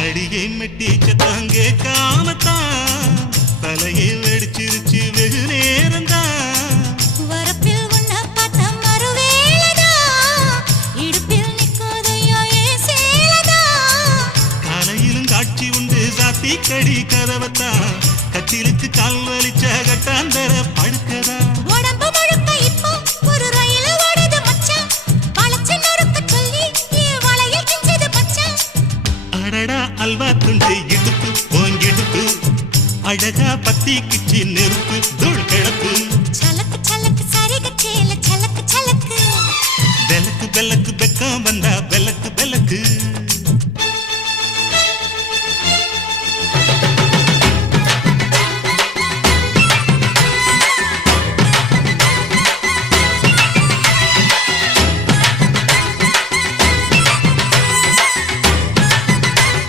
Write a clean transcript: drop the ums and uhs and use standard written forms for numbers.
அடியை மெட்டிச்ச தாங்க காமத்தான் தலையை வெடிச்சிருச்சு வெகு நேரம்தான் வரப்பில் உன்ன பார்த்த மறுவேளதா இடுப்பில் நிற்காதையா ஏ சேலதா காலையிலும் காட்சி உண்டு சாத்தி கடி கதவத்தான் கட்டிலுக்கு கால் வலிச்ச கட்டாந்தர படுக்கதா உடம்பு முழுக்க இப்போ ஒரு ரயில் ஓடுது மச்சான் வளைச்சு நொறுக்க சொல்லி என் வளையல் கிஞ்சது மச்சான் அடடா அல்வா துண்டு இடுப்பு ஓங்கிடுப்பு அழகா பத்தி கிச்சி நெருப்பு தூள் கிடப்பு சலக்கு சலக்கு சரிக சேல சலக்கு சலக்கு பெலக்கு பெலக்கு பெக்கம் வந்தா பெலக்கு பெலக்கு